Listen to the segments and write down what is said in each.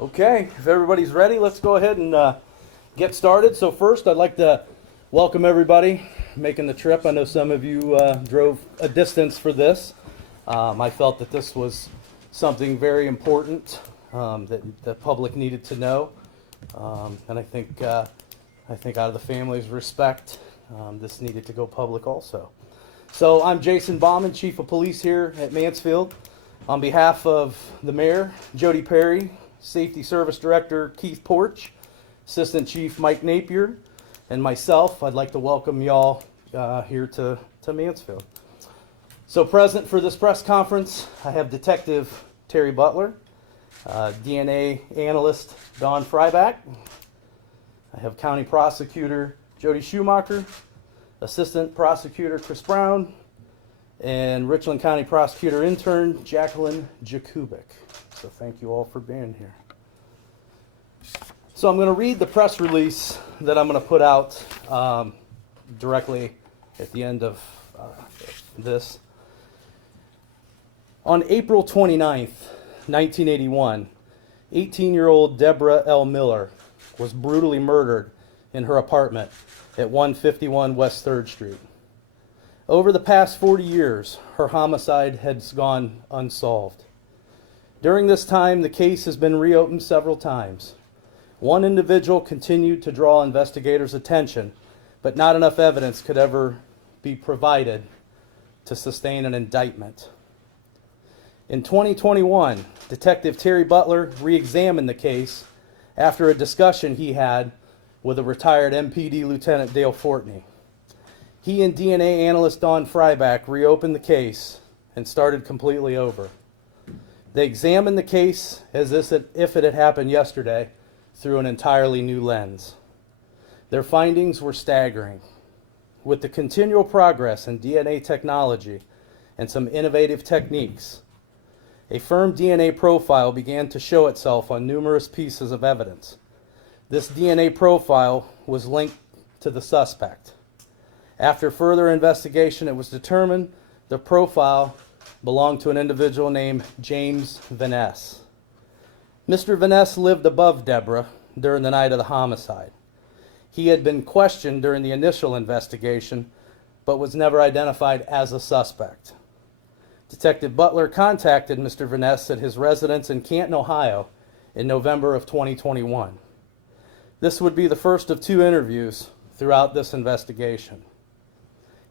Okay, if everybody's ready, let's go ahead and get started. So first, I'd like to welcome everybody making the trip. I know some of you drove a distance for this. I felt that this was something very important that the public needed to know, and I think out of the family's respect, this needed to go public also. So I'm Jason Bauman, Chief of Police here at Mansfield. On behalf of the Mayor, Jody Perry, Safety Service Director Keith Porch, Assistant Chief Mike Napier, and myself, I'd like to welcome y'all here to Mansfield. So present for this press conference, I have Detective Terry Butler, DNA Analyst Don Fryback, I have County Prosecutor Jody Schumacher, Assistant Prosecutor Chris Brown, and Richland County Prosecutor Intern Jacqueline Jakubik. So thank you all for being here. So I'm going to read the press release that I'm going to put out directly at the end of this. On April 29th, 1981, 18-year-old Deborah L. Miller was brutally murdered in her apartment at 151 West 3rd Street. Over the past 40 years, her homicide has gone unsolved. During this time, the case has been reopened several times. One individual continued to draw investigators' attention, but not enough evidence could ever be provided to sustain an indictment. In 2021, Detective Terry Butler re-examined the case after a discussion he had with a retired MPD Lieutenant Dale Fortney. He and DNA analyst Don Fryback reopened the case and started completely over. They examined the case as if it had happened yesterday through an entirely new lens. Their findings were staggering. With the continual progress in DNA technology and some innovative techniques, a firm DNA profile began to show itself on numerous pieces of evidence. This DNA profile was linked to the suspect. After further investigation, it was determined the profile belonged to an individual named James Vaness. Mr. Vaness lived above Deborah during the night of the homicide. He had been questioned during the initial investigation, but was never identified as a suspect. Detective Butler contacted Mr. Vaness at his residence in Canton, Ohio in November of 2021. This would be the first of 2 interviews throughout this investigation.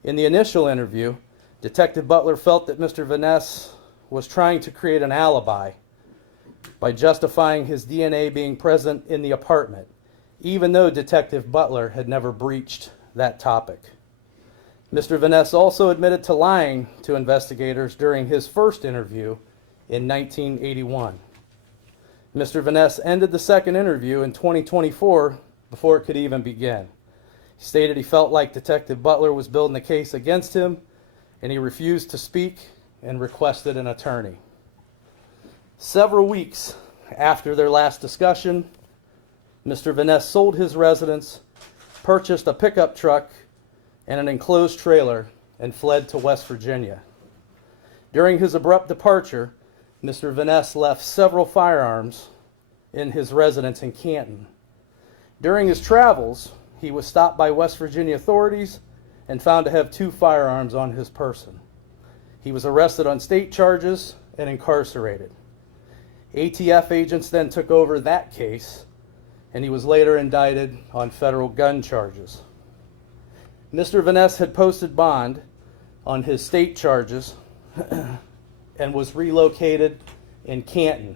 In the initial interview, Detective Butler felt that Mr. Vaness was trying to create an alibi by justifying his DNA being present in the apartment, even though Detective Butler had never breached that topic. Mr. Vaness also admitted to lying to investigators during his first interview in 1981. Mr. Vaness ended the second interview in 2024 before it could even begin. He stated he felt like Detective Butler was building the case against him, and he refused to speak and requested an attorney. Several weeks after their last discussion, Mr. Vaness sold his residence, purchased a pickup truck and an enclosed trailer, and fled to West Virginia. During his abrupt departure, Mr. Vaness left several firearms in his residence in Canton. During his travels, he was stopped by West Virginia authorities and found to have 2 firearms on his person. He was arrested on state charges and incarcerated. ATF agents then took over that case, and he was later indicted on federal gun charges. Mr. Vaness had posted bond on his state charges and was relocated in Canton.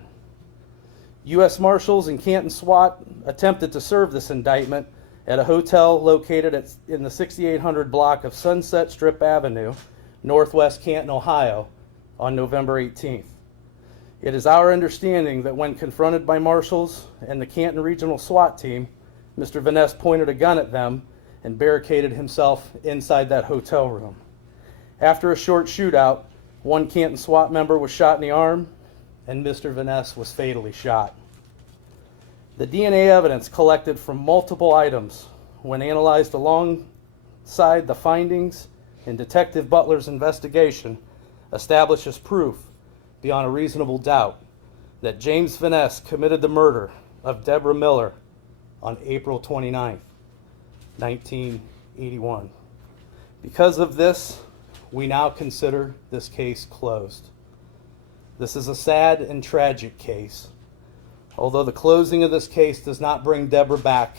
U.S. Marshals and Canton SWAT attempted to serve this indictment at a hotel located in the 6800 block of Sunset Strip Avenue, Northwest Canton, Ohio, on November 18th. It is our understanding that when confronted by marshals and the Canton Regional SWAT team, Mr. Vaness pointed a gun at them and barricaded himself inside that hotel room. After a short shootout, one Canton SWAT member was shot in the arm, and Mr. Vaness was fatally shot. The DNA evidence collected from multiple items, when analyzed alongside the findings in Detective Butler's investigation, establishes proof beyond a reasonable doubt that James Vaness committed the murder of Deborah Miller on April 29th, 1981. Because of this, we now consider this case closed. This is a sad and tragic case. Although the closing of this case does not bring Deborah back,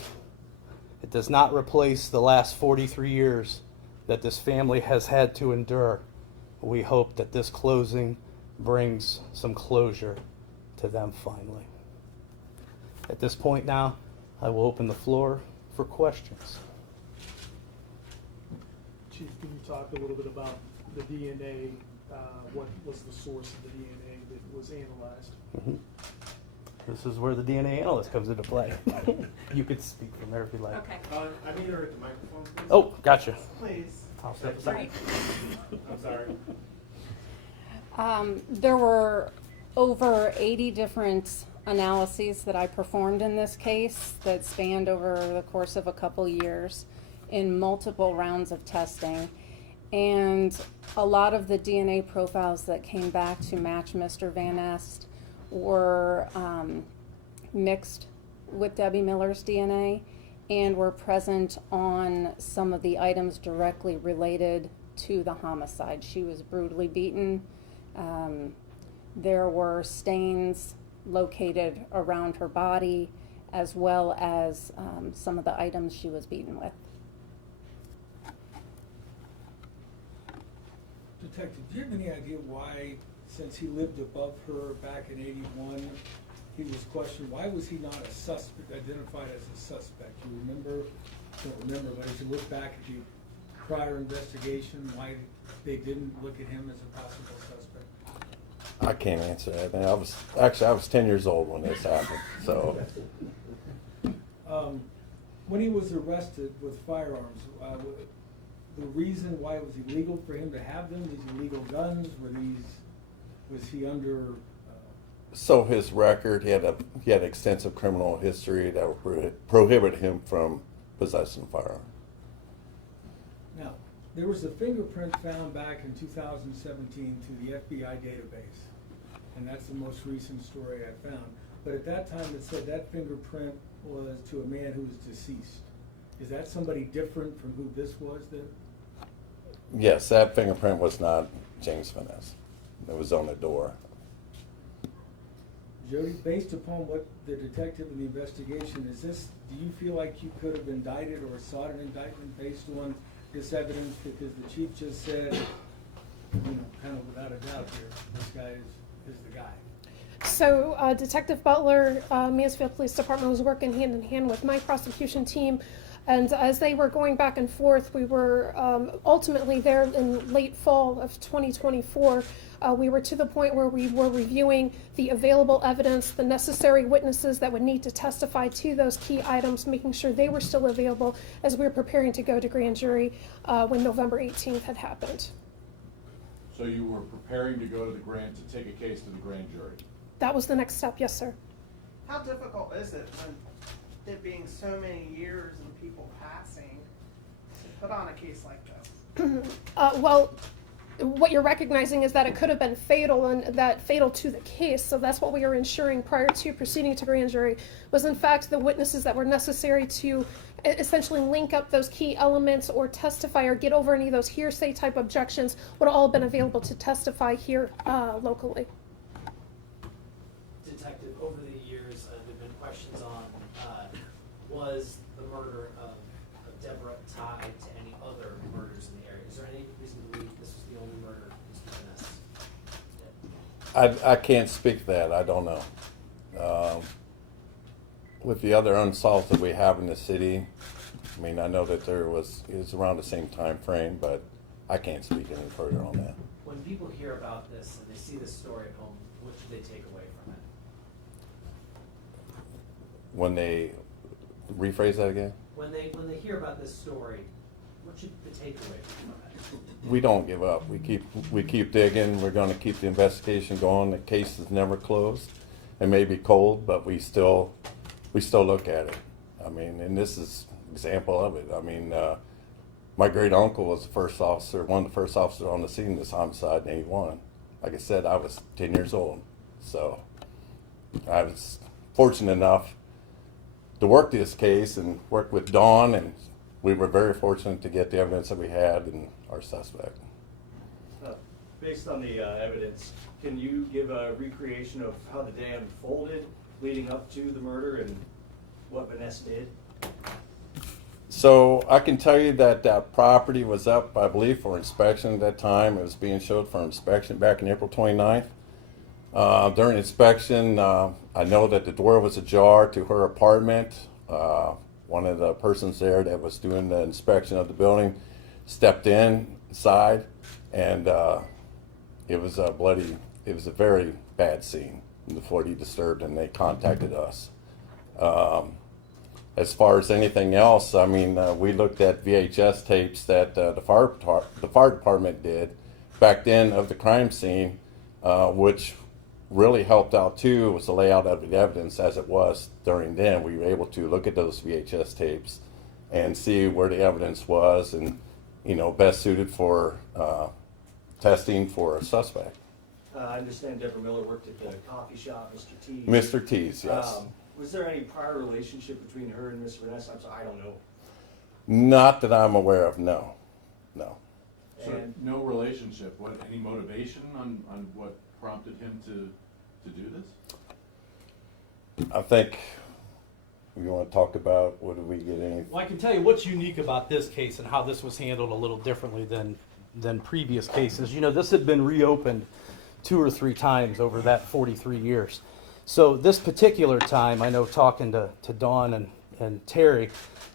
it does not replace the last 43 years that this family has had to endure. We hope that this closing brings some closure to them finally. At this point now, I will open the floor for questions. Chief, can you talk a little bit about the DNA? What was the source of the DNA that was analyzed? Mm-hmm. This is where the DNA analyst comes into play. You could speak from there if you like. Okay. I need her at the microphone, please. Oh, gotcha. Please. I'll step aside. I'm sorry. There were over 80 different analyses that I performed in this case that spanned over the course of a couple years in multiple rounds of testing. And a lot of the DNA profiles that came back to match Mr. Van Est were mixed with Debbie Miller's DNA and were present on some of the items directly related to the homicide. She was brutally beaten. There were stains located around her body, as well as some of the items she was beaten with. Detective, do you have any idea why, since he lived above her back in '81, he was questioned? Why was he not a suspect, identified as a suspect? You remember? Don't remember, but as you look back at the prior investigation, why they didn't look at him as a possible suspect? I can't answer that. And I was 10 years old when this happened. So when he was arrested with firearms, the reason why it was illegal for him to have them, these illegal guns, was he under? so his record, he had extensive criminal history that would prohibit him from possessing a firearm. Now, there was a fingerprint found back in 2017 to the FBI database, and that's the most recent story I found. But at that time, it said that fingerprint was to a man who was deceased. Is that somebody different from who this was then? Yes, that fingerprint was not James Vaness. It was on the door. Jody, based upon what the detective in the investigation, do you feel like you could have indicted or sought an indictment based on this evidence? Because the chief just said, kind of without a doubt here, this guy is the guy. So Detective Butler, Mansfield Police Department, was working hand in hand with my prosecution team. And as they were going back and forth, we were ultimately there in late fall of 2024. We were to the point where we were reviewing the available evidence, the necessary witnesses that would need to testify to those key items, making sure they were still available as we were preparing to go to grand jury when November 18th had happened. So you were preparing to go to to take a case to the grand jury? That was the next step, yes, sir. How difficult is it when it being so many years and people passing to put on a case like this? Well, what you're recognizing is that it could have been fatal, and that fatal to the case. So that's what we were ensuring prior to proceeding to grand jury was, in fact, the witnesses that were necessary to essentially link up those key elements or testify or get over any of those hearsay type objections would have all been available to testify here locally. Detective, over the years, there have been questions on was the murder of Deborah tied to any other murders in the area? Is there any reason to believe this was the only murder Mr. Vaness did? I can't speak to that. I don't know. With the other unsolved that we have in the city, I mean, I know that it was around the same time frame, but I can't speak any further on that. When people hear about this and they see this story at home, what should they take away from it? When they rephrase that again? When they hear about this story, what should the takeaway be from it? We don't give up. We keep digging. We're going to keep the investigation going. The case is never closed. It may be cold, but we still look at it. I mean, and this is an example of it. I mean, my great uncle was the first officer, one of the first officers on the scene of this homicide in '81. Like I said, I was 10 years old. So I was fortunate enough to work this case and work with Dawn, and we were very fortunate to get the evidence that we had and our suspect. Based on the evidence, can you give a recreation of how the day unfolded leading up to the murder and what Vanessa did? So I can tell you that that property was up, I believe, for inspection at that time. It was being showed for inspection back in April 29th. During inspection, I know that the door was ajar to her apartment. One of the persons there that was doing the inspection of the building stepped inside, and it was a very bad scene. The 40 disturbed, and they contacted us. As far as anything else, I mean, we looked at VHS tapes that the fire department did back then of the crime scene, which really helped out too. Was the layout of the evidence as it was during then. We were able to look at those VHS tapes and see where the evidence was, and best suited for testing for a suspect. I understand Deborah Miller worked at the coffee shop, Mr. T. Mr. T's, yes. Was there any prior relationship between her and Miss Vanessa? I'm sorry, I don't know. Not that I'm aware of, no. So no relationship, any motivation on what prompted him to do this? I think we want to talk about, what did we get any? Well, I can tell you what's unique about this case and how this was handled a little differently than previous cases. This had been reopened 2 or 3 times over that 43 years. So this particular time, I know talking to Dawn and Terry,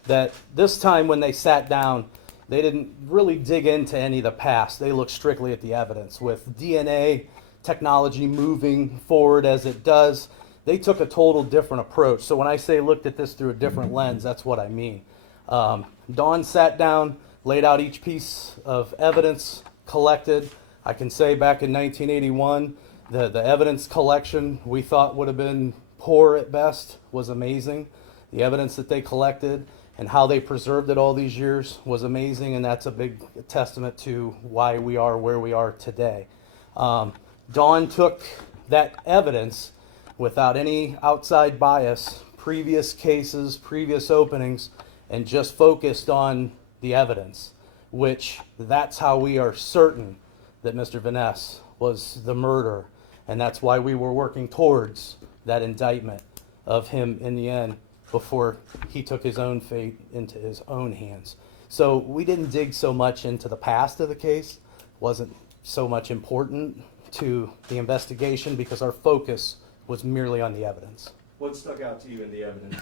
that this time when they sat down, they didn't really dig into any of the past. They looked strictly at the evidence. With DNA technology moving forward as it does, they took a total different approach. So when I say looked at this through a different lens, that's what I mean. Dawn sat down, laid out each piece of evidence collected. I can say back in 1981, the evidence collection we thought would have been poor at best was amazing. The evidence that they collected and how they preserved it all these years was amazing, and that's a big testament to why we are where we are today. Dawn took that evidence without any outside bias, previous cases, previous openings, and just focused on the evidence, which that's how we are certain that Mr. Vaness was the murderer. And that's why we were working towards that indictment of him in the end before he took his own fate into his own hands. So we didn't dig so much into the past of the case. Wasn't so much important to the investigation because our focus was merely on the evidence. What stuck out to you in the evidence?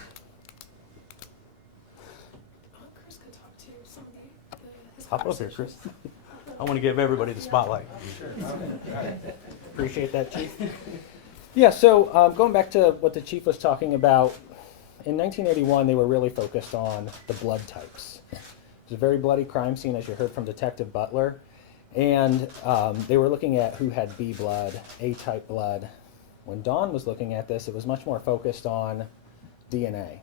Chris could talk to some of his Hop up here, Chris. I want to give everybody the spotlight. Appreciate that, Chief. Yeah, so going back to what the Chief was talking about, in 1981 they were really focused on the blood types. It was a very bloody crime scene, as you heard from Detective Butler, and they were looking at who had B blood, A-type blood. When Dawn was looking at this, it was much more focused on DNA.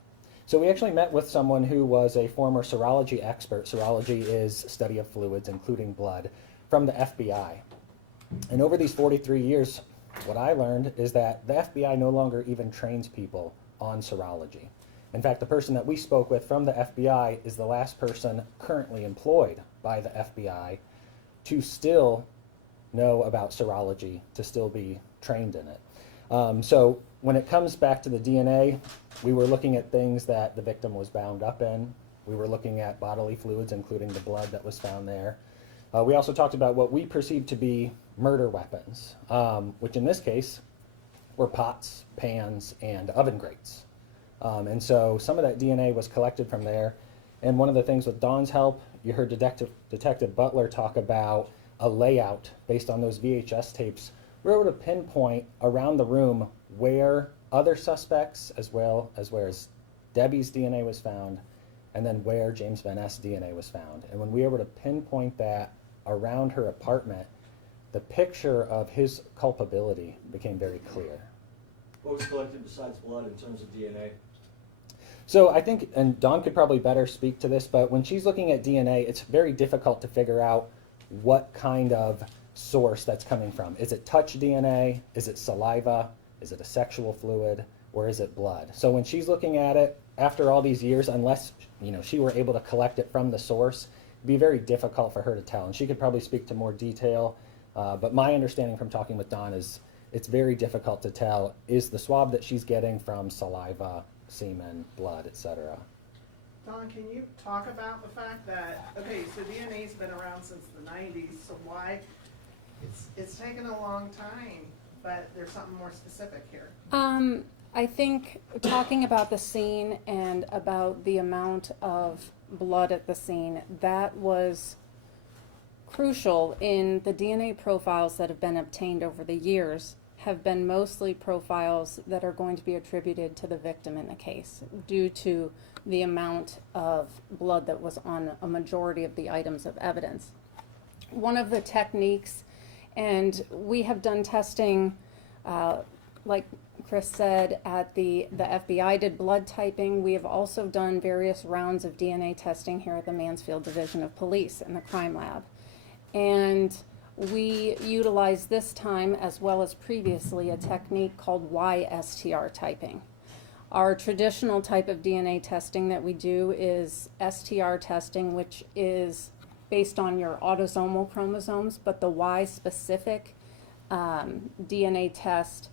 So we actually met with someone who was a former serology expert. Serology is study of fluids, including blood, from the FBI. And over these 43 years, what I learned is that the FBI no longer even trains people on serology. In fact, the person that we spoke with from the FBI is the last person currently employed by the FBI to still know about serology, to still be trained in it. So when it comes back to the DNA, we were looking at things that the victim was bound up in. We were looking at bodily fluids, including the blood that was found there. We also talked about what we perceived to be murder weapons, which in this case were pots, pans, and oven grates. And so some of that DNA was collected from there. And one of the things with Dawn's help, you heard Detective Butler talk about a layout based on those VHS tapes. We were able to pinpoint around the room where other suspects, as well as where Debbie's DNA was found, and then where James Van Ness' DNA was found. And when we were able to pinpoint that around her apartment, the picture of his culpability became very clear. What was collected besides blood in terms of DNA? So I think, and Dawn could probably better speak to this, but when she's looking at DNA, it's very difficult to figure out what kind of source that's coming from. Is it touch DNA? Is it saliva? Is it a sexual fluid, or is it blood? So when she's looking at it, after all these years, unless she were able to collect it from the source, it'd be very difficult for her to tell. And she could probably speak to more detail, but my understanding from talking with Dawn is it's very difficult to tell, is the swab that she's getting from saliva, semen, blood, etc. Don, can you talk about the fact that, okay, so DNA's been around since the 90s, so why, it's taken a long time, but there's something more specific here. I think talking about the scene and about the amount of blood at the scene, that was crucial in the DNA profiles that have been obtained over the years have been mostly profiles that are going to be attributed to the victim in the case due to the amount of blood that was on a majority of the items of evidence. One of the techniques, and we have done testing, like Chris said, at the FBI did blood typing. We have also done various rounds of DNA testing here at the Mansfield Division of Police in the crime lab. And we utilized this time, as well as previously, a technique called YSTR typing. Our traditional type of DNA testing that we do is STR testing, which is based on your autosomal chromosomes, but the Y-specific DNA test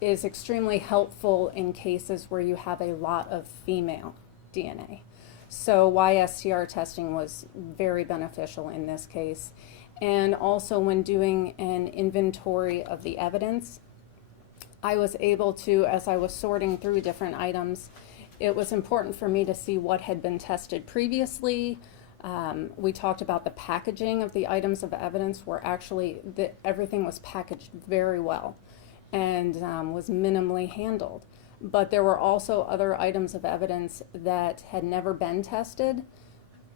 is extremely helpful in cases where you have a lot of female DNA. So YSTR testing was very beneficial in this case. And also when doing an inventory of the evidence, I was able to, as I was sorting through different items, it was important for me to see what had been tested previously. We talked about the packaging of the items of evidence where actually everything was packaged very well and was minimally handled. But there were also other items of evidence that had never been tested,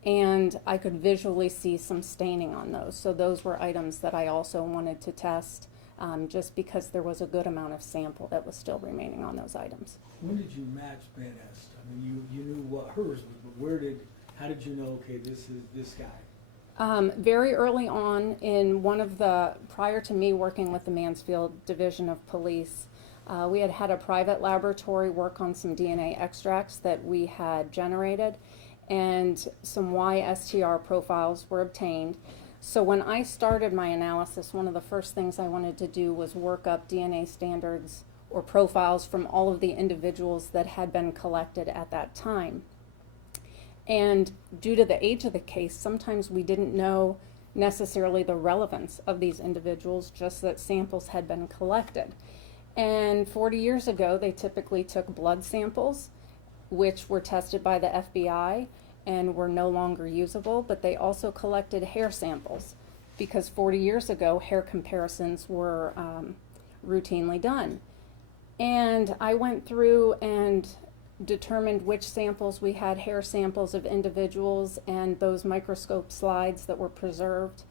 and I could visually see some staining on those. So those were items that I also wanted to test, just because there was a good amount of sample that was still remaining on those items. When did you match Van Est? I mean, you knew what hers was, but how did you know, okay, this is this guy? Very early on prior to me working with the Mansfield Division of Police, we had a private laboratory work on some DNA extracts that we had generated, and some YSTR profiles were obtained. So when I started my analysis, one of the first things I wanted to do was work up DNA standards or profiles from all of the individuals that had been collected at that time. And due to the age of the case, sometimes we didn't know necessarily the relevance of these individuals, just that samples had been collected. And 40 years ago, they typically took blood samples, which were tested by the FBI and were no longer usable, but they also collected hair samples because 40 years ago, hair comparisons were routinely done. And I went through and determined which samples we had, hair samples of individuals, and those microscope slides that were preserved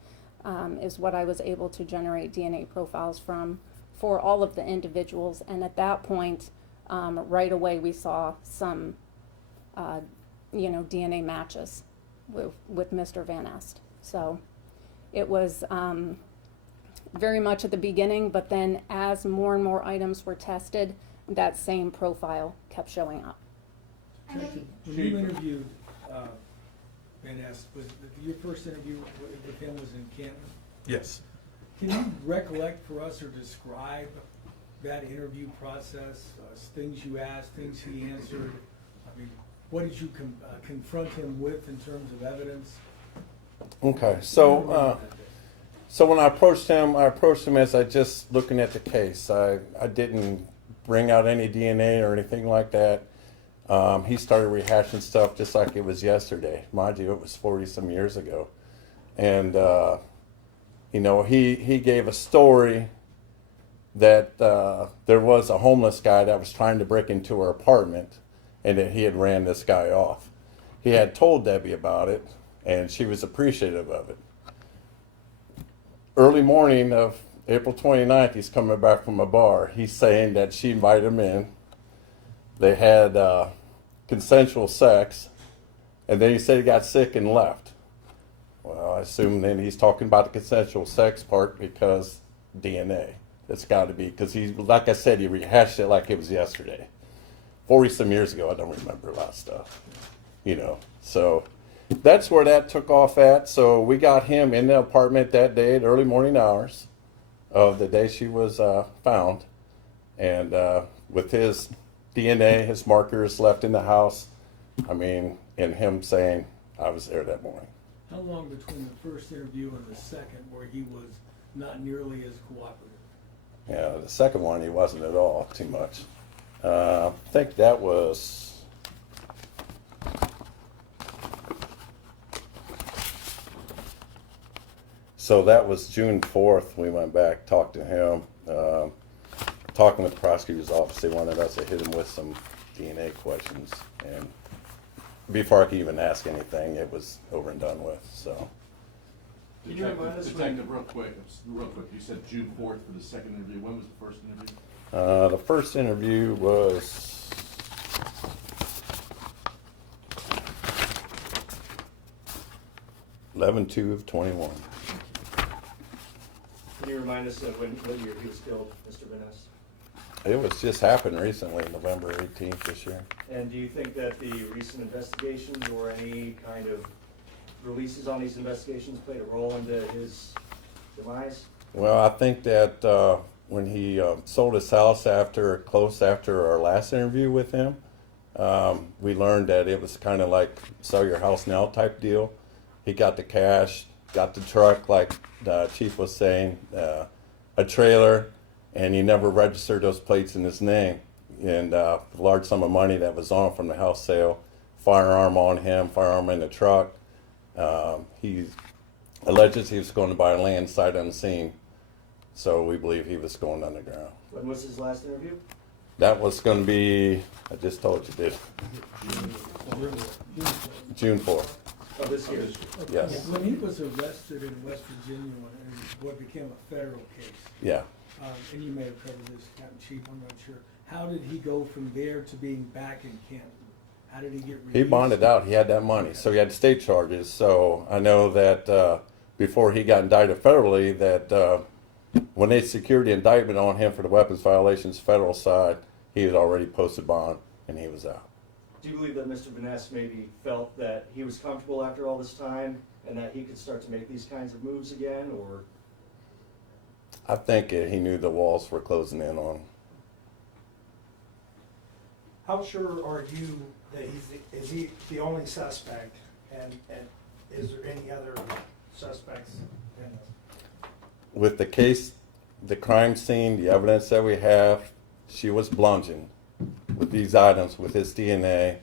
is what I was able to generate DNA profiles from for all of the individuals. And at that point, right away we saw some DNA matches with Mr. Van Est. So it was very much at the beginning, but then as more and more items were tested, that same profile kept showing up. When you interviewed Van Est, your first interview with him was in Canton? Yes. Can you recollect for us or describe that interview process, things you asked, things he answered? I mean, what did you confront him with in terms of evidence? Okay, so when I approached him as I just looking at the case. I didn't bring out any DNA or anything like that. He started rehashing stuff just like it was yesterday. Mind you, it was 40-some years ago. And, he gave a story that there was a homeless guy that was trying to break into her apartment and that he had ran this guy off. He had told Debbie about it, and she was appreciative of it. Early morning of April 29th, he's coming back from a bar. He's saying that she invited him in. They had consensual sex, and then he said he got sick and left. Well, I assume then he's talking about the consensual sex part because DNA. It's got to be, because he, like I said, he rehashed it like it was yesterday. 40-some years ago, I don't remember a lot of stuff, you know. So that's where that took off at. So we got him in the apartment that day at early morning hours of the day she was found. And with his DNA, his markers left in the house, I mean, and him saying, I was there that morning. How long between the first interview and the second where he was not nearly as cooperative? Yeah, the second one, he wasn't at all too much. I think that was, so that was June 4th. We went back, talked to him. Talking with the prosecutor's office, they wanted us to hit him with some DNA questions. And before I could even ask anything, it was over and done with, so. Can you remind us when- Detective, real quick, you said June 4th for the second interview. When was the first interview? The first interview was (11/2/21). Can you remind us of what year he was killed, Mr. Vaness? It was just happened recently, November 18th this year. And do you think that the recent investigations or any kind of releases on these investigations played a role into his demise? Well, I think that when he sold his house close after our last interview with him, we learned that it was kind of like sell your house now type deal. He got the cash, got the truck, like the chief was saying, a trailer, and he never registered those plates in his name. And a large sum of money that was on from the house sale, firearm on him, firearm in the truck. He alleges he was going to buy land sight unseen, so we believe he was going underground. When was his last interview? That was going to be, I just told you, did June 4th. Of this year? Yes. When he was arrested in West Virginia, and what became a federal case, Yeah. and you may have covered this, Captain Chief, I'm not sure. How did he go from there to being back in Canton? How did he get released? He bonded out. He had that money, so he had state charges. So I know that before he got indicted federally, that when they secured the indictment on him for the weapons violations federal side, he had already posted bond and he was out. Do you believe that Mr. Vaness maybe felt that he was comfortable after all this time and that he could start to make these kinds of moves again, or? I think he knew the walls were closing in on him. How sure are you that is he the only suspect, and is there any other suspects in this? With the case, the crime scene, the evidence that we have, she was bludgeoned with these items, with his DNA,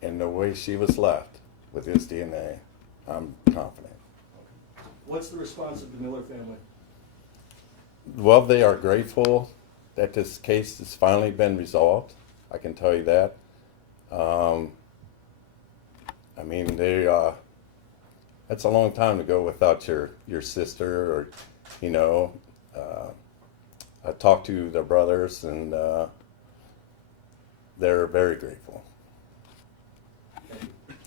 and the way she was left with his DNA, I'm confident. What's the response of the Miller family? Well, they are grateful that this case has finally been resolved. I can tell you that. I mean, that's a long time to go without your sister, or, you know. I talked to their brothers, and they're very grateful.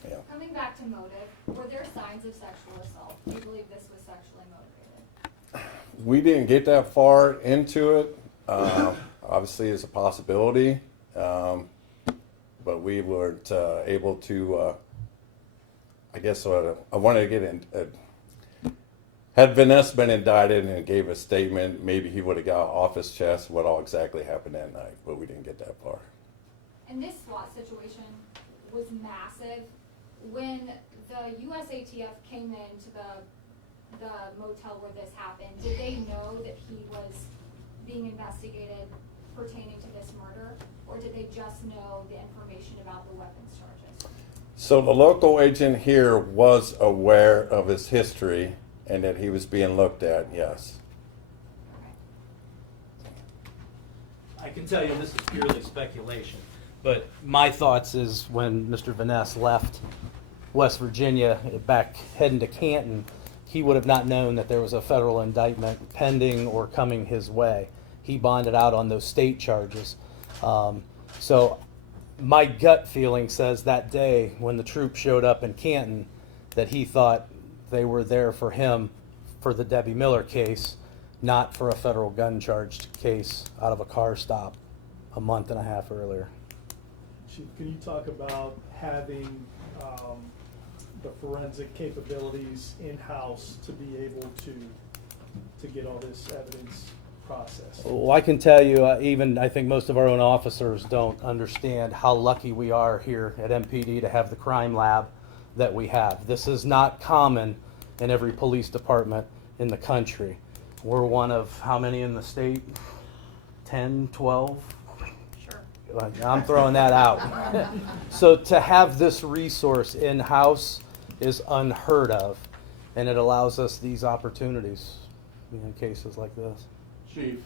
Yeah. Coming back to motive, were there signs of sexual assault? Do you believe this was sexually motivated? We didn't get that far into it. Obviously, it's a possibility, but we weren't able to. I guess I wanted to get in. Had Vaness been indicted and gave a statement, maybe he would have got off his chest what all exactly happened that night, but we didn't get that far. And this SWAT situation was massive. When the USATF came into the motel where this happened, did they know that he was being investigated pertaining to this murder, or did they just know the information about the weapons charges? So the local agent here was aware of his history and that he was being looked at, yes. I can tell you this is purely speculation, but my thoughts is when Mr. Vaness left West Virginia back heading to Canton, he would have not known that there was a federal indictment pending or coming his way. He bonded out on those state charges. So my gut feeling says that day when the troops showed up in Canton that he thought they were there for him for the Debbie Miller case, not for a federal gun charge case out of a car stop a month and a half earlier. Chief, can you talk about having the forensic capabilities in-house to be able to get all this evidence processed? Well, I can tell you, even I think most of our own officers don't understand how lucky we are here at MPD to have the crime lab that we have. This is not common in every police department in the country. We're one of how many in the state? 10, 12? Sure. I'm throwing that out. So to have this resource in-house is unheard of, and it allows us these opportunities in cases like this. Chief,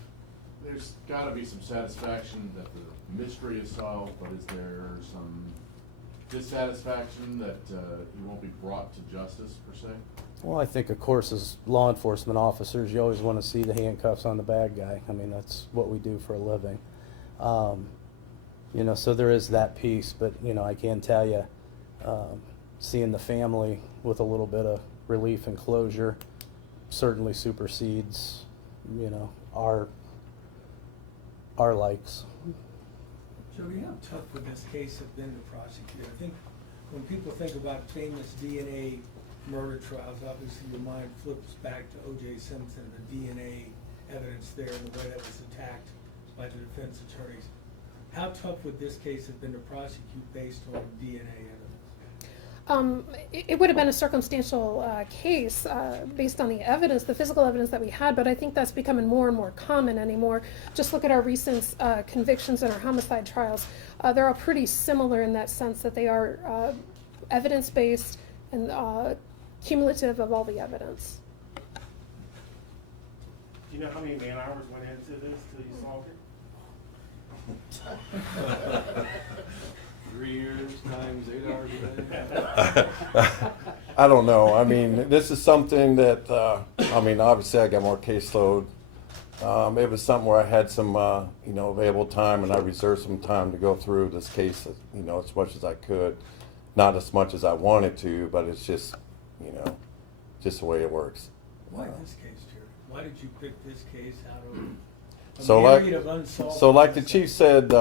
there's gotta be some satisfaction that the mystery is solved, but is there some dissatisfaction that he won't be brought to justice, per se? Well, I think, of course, as law enforcement officers, you always want to see the handcuffs on the bad guy. I mean, that's what we do for a living. You know, so there is that piece, but, you know, I can tell you, seeing the family with a little bit of relief and closure certainly supersedes, you know, our likes. Jody, how tough would this case have been to prosecute? I think when people think about famous DNA murder trials, obviously your mind flips back to O.J. Simpson, the DNA evidence there and the way that was attacked by the defense attorneys. How tough would this case have been to prosecute based on DNA evidence? It would have been a circumstantial case based on the evidence, the physical evidence that we had, but I think that's becoming more and more common anymore. Just look at our recent convictions in our homicide trials. They're all pretty similar in that sense that they are evidence-based and cumulative of all the evidence. Do you know how many man hours went into this till you solved it? 3 years times 8 hours a day? I don't know. I mean, this is something that, I mean, obviously I got more caseload. It was something where I had some, you know, available time, and I reserved some time to go through this case, you know, as much as I could. Not as much as I wanted to, but it's just, you know, just the way it works. Why this case, Jerry? Why did you pick this case out of a So myriad of unsolved so like the cases? chief said,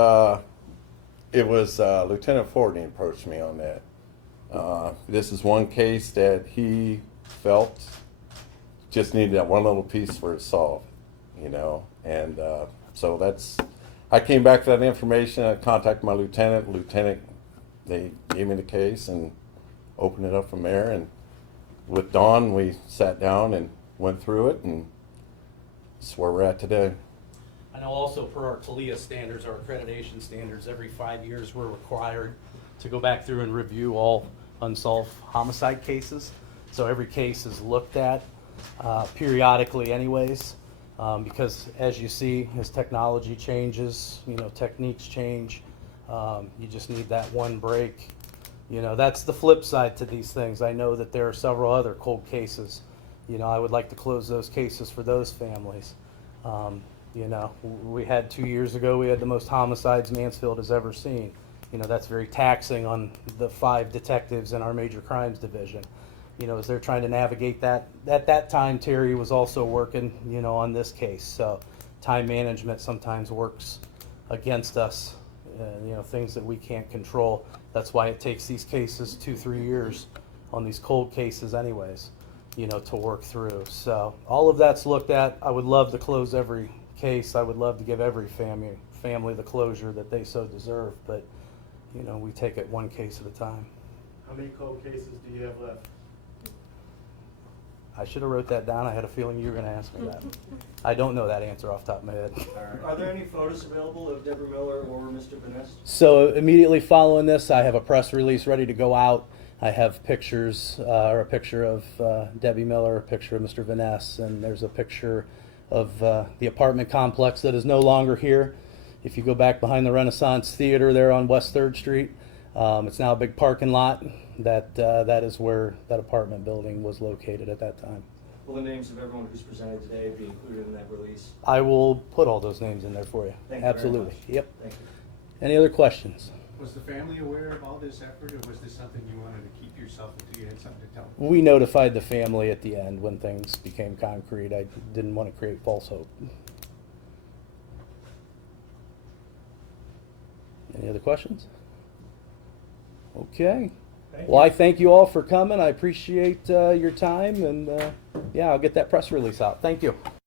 it was Lieutenant Fortney approached me on that. This is one case that he felt just needed that one little piece for it solved, you know. And so that's, I came back to that information. I contacted my lieutenant. Lieutenant, they gave me the case and opened it up from there. And with Dawn, we sat down and went through it, and that's where we're at today. I know also per our CALIA standards, our accreditation standards, every 5 years we're required to go back through and review all unsolved homicide cases. So every case is looked at periodically anyways, because as you see, as technology changes, you know, techniques change, you just need that one break. You know, that's the flip side to these things. I know that there are several other cold cases. You know, I would like to close those cases for those families. You know, we had 2 years ago, we had the most homicides Mansfield has ever seen. You know, that's very taxing on the 5 detectives in our major crimes division. You know, as they're trying to navigate that, at that time, Terry was also working, you know, on this case. So time management sometimes works against us, you know, things that we can't control. That's why it takes these cases 2-3 years on these cold cases anyways, you know, to work through. So all of that's looked at. I would love to close every case. I would love to give every family the closure that they so deserve, but you know, we take it one case at a time. How many cold cases do you have left? I should have wrote that down. I had a feeling you were going to ask me that. I don't know that answer off the top of my head. Are there any photos available of Deborah Miller or Mr. Vaness? So immediately following this, I have a press release ready to go out. I have pictures, or a picture of Debbie Miller, a picture of Mr. Vaness, and there's a picture of the apartment complex that is no longer here. If you go back behind the Renaissance Theater there on West 3rd Street, it's now a big parking lot. That is where that apartment building was located at that time. Will the names of everyone who's presented today be included in that release? I will put all those names in there for you. Thank you very Absolutely. much. Yep. Thank you. Any other questions? Was the family aware of all this effort, or was this something you wanted to keep yourself until you had something to tell? We notified the family at the end when things became concrete. I didn't want to create false hope. Any other questions? Okay. Well, I thank you all for coming. I appreciate your time, and yeah, I'll get that press release out. Thank you.